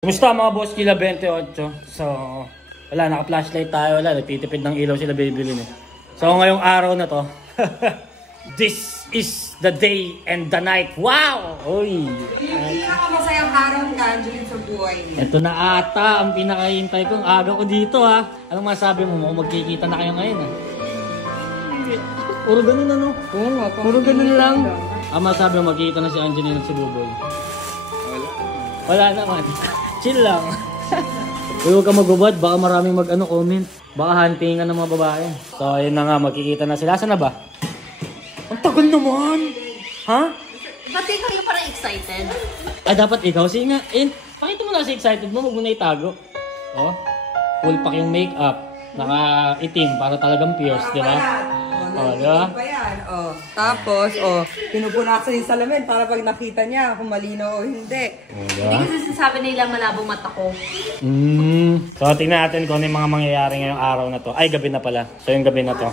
Kumusta mga boss kila 28? So, wala, naka-flashlight tayo, wala, nagtitipid ng ilaw sila bibili eh. So, ngayong araw na to, this is the day and the night. Wow! Uy! Pinakamasayang araw ni Angeline sa buhay. Ito na ata ang pinakahintay kong aga ko dito ha. Anong masabi mo? Magkikita na kayo ngayon ha? Puro ganun ano? Puro ganun lang. Ang masabi mo, magkikita na si Angeline at si Buboy. Wala naman. Chill lang. Huwag ka magubad, baka maraming comment. Baka huntingan ng mga babae. So ayun na nga, magkikita na sila. Saan na ba? Ang tagal naman! Ha? Ba't ikaw yung parang excited? Ah, dapat ikaw. Sige nga, pakita mo na si excited mo, huwag mo na itago. Oh, full pack yung makeup. Naka-itim para talagang fierce, di ba? Oh, di ba? Tapos, pinupunasan yung salamin para pag nakita niya kung malino o hindi. Hindi kasi sinasabi nila malabong mata ko. So, tingnan natin kung ano yung mga mangyayari ngayong araw na to. Ay, gabi na pala. So, yung gabi na to.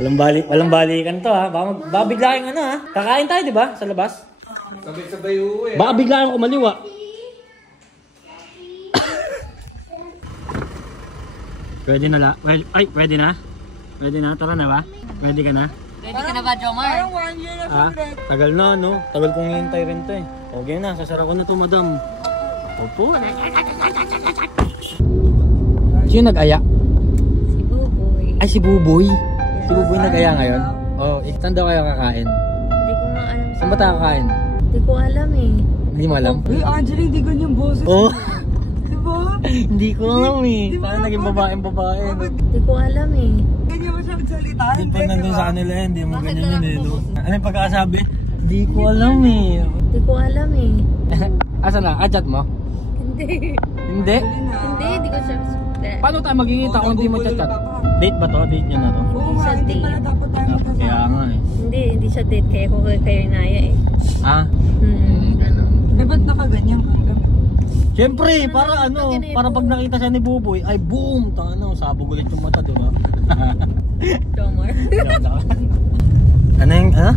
Walang balikan to ha. Baka bigla yung ano ha. Kakain tayo di ba? Sa labas? Sabay-sabay uwi. Baka bigla yung kumaliwa. Pwede na la. Ay, pwede na? Pwede na? Tara na ba? Pwede ka na? Ready ka na ba, Jomar? Parang 1 year na sa Tagal na no? Tagal kong hihintay rin to eh. Okay na, sasara ko na to madam. Opo. Sino nag-aya? Si Buboy. Ay, si Buboy. Si Buboy nag-aya ngayon? Oo, saan daw kayo kakain? Hindi ko nga alam. Saan ba tayo kakain? Hindi ko alam eh. Hindi mo alam? Uy, Angeline, hindi ganyan boses. Oo. Diba? Hindi ko alam eh. Parang naging babae. Hindi ko alam eh. Ganyan mo siya magsalita. Hindi pa nandun sa kanila eh. Hindi mo ganyan yun eh. Ano yung pagkakasabi? Hindi ko alam eh. Hindi ko alam eh. Asan na? Chat mo? Hindi. Hindi? Hindi ko siya. Paano tayo magkikita kung hindi mo chat? Date ba to? Date nyo na to? Oo nga, hindi pala dapat tayo magkasama. Kaya nga eh. Hindi siya date kaya ko kayo inaya eh. Ah? Ganun. Eh, ba't nakaganyan ka? Siyempre, para ano, para pag nakita siya ni Buboy, ay boom! Sabog ulit yung mata, di ba? Jomar. Ano yung, ha?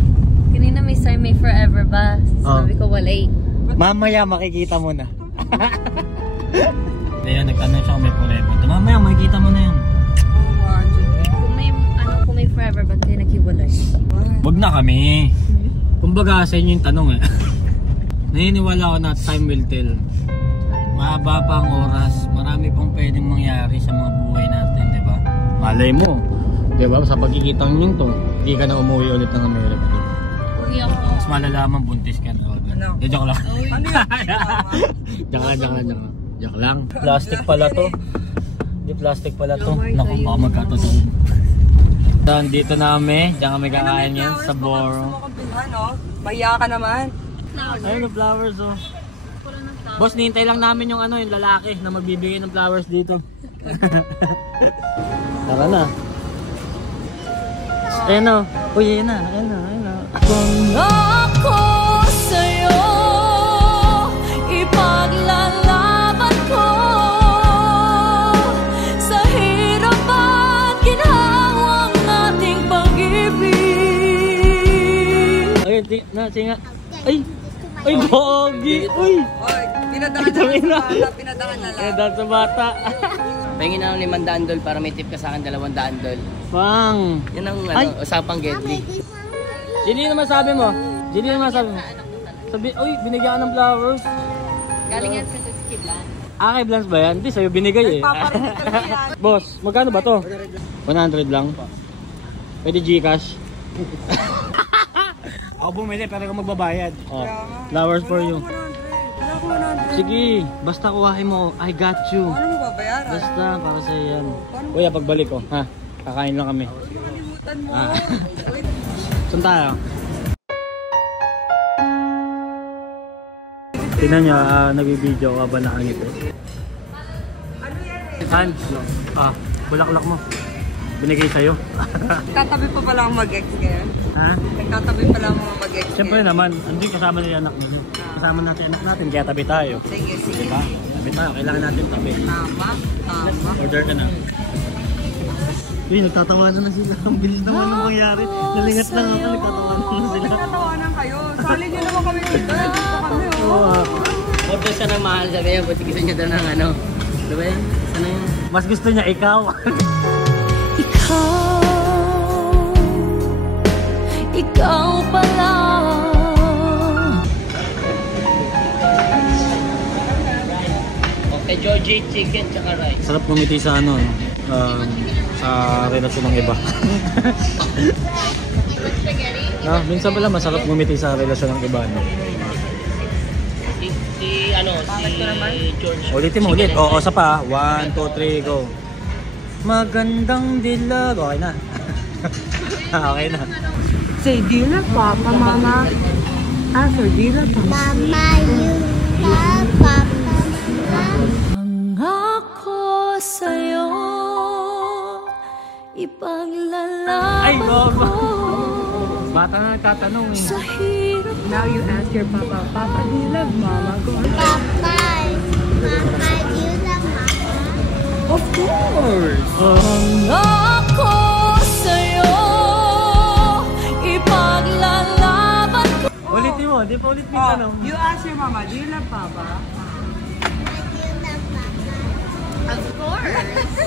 Kanina may sign may forever ba? Sabi ko wala eh. Mamaya makikita mo na. Ayan, nagtanong siya kung may forever. Mamaya makikita mo na yun. Kung may forever ba't kayo naghiwalay? Wag na kami. Kumbaga sa inyo yung tanong eh. Naniniwala ako na time will tell. Mahaba pa ang oras. Marami pang pwedeng mangyari sa mga buhay natin, di ba? Malay mo. Di ba? Sa pagkikitang nyo to, hindi ka na umuwi ulit ng Amerika. Uwi ako. Mas malalaman buntis ka na. Ano? Joke lang. Ano yan? Joke lang. Plastic pala to. Hindi plastic pala to. Naku, baka magkatotoo. Dito na kami. Diyan kami kakain yan sa Boro. Mahiya ka naman. Ayun, yung flowers oh. Boss, nihintay lang namin yung yung lalaki na magbibigay ng flowers dito. Tara na. Ayun o. Uy, ayun na. Kung ako sa'yo, ipaglalaban ko sa hirap at ginhawang ating pag-ibig. Ayun, singa. Ay, bogi. Uy. Pinadakan na lang. Dahil sa bata. Pahingin na ng $500 para may tip ka sa akin $200. Pang. Yan ang usapang Getly. Jilly, naman sabi mo? Sabi, uy, binigyan ka ng flowers. Galing yan sa Kidlan. Kay Blans ba yan? Hindi, sa'yo binigay eh. Boss, magkano ba to? 100 lang. Pwede Gcash. Ako bumili pero ako magbabayad. Oh, flowers for you. Sige, basta kuhain mo. I got you. Ano mo babayaran? Basta, para sa'yo yan. Kuya, pagbalik ko. Ha? Kakain lang kami. Kalimutan mo. Saan tayo? Tingnan niya, nag-video ka ba nakangiti? Hands. Bulaklak mo. Binigay sa'yo. Tatabi pa pala akong mag-ex ngayon. Ha? Nagtatabi pala akong mga mag-ex. Siyempre naman, andun kasama nila anak mo. Kasama natin anak natin, kaya tabi tayo. Sige. Diba? Tabi tayo, kailangan natin tabi. Tama. Order ka na. Uy, nagtatawanan na sila. Ang bilis naman ang mangyari. Nalingat lang ako, nagtatawanan na sila. Nagtatawanan kayo. Sali nyo naman kami dito. Dito kami oh. Order siya ng mahal, sabi niya, buti gusto niya daw ng ano. Diba yan? Sana yun? Mas gusto niya ikaw. Ikaw pala. Okay, Georgie, chicken, tsaka rice. Sarap gumiti sa ano, sa relasyon ng iba. Minsan pala masarap gumiti sa relasyon ng iba. No? Si George. Ulitin mo ulit. Oo, sa pa. 1, 2, 3, go. Magandang dilag. Okay na. Okay na. Say, do you love Papa, Mama? Answer, do you love Papa? Mama, you love Papa, Mama. Pangako sa'yo, ipaglalaba Ay, Mama. ko Bata na nagtatanong eh. sa hirap. Now you ask your Papa, Papa, do you love Mama? Go on. Papa, Mama, do you love Mama? Of course! Pangako sa'yo, ipaglalaban ko. Ulitin mo, di pa ulit yung Oh, tanong. you ask your Mama, do you love Papa? Mama, do you love Papa? Of course.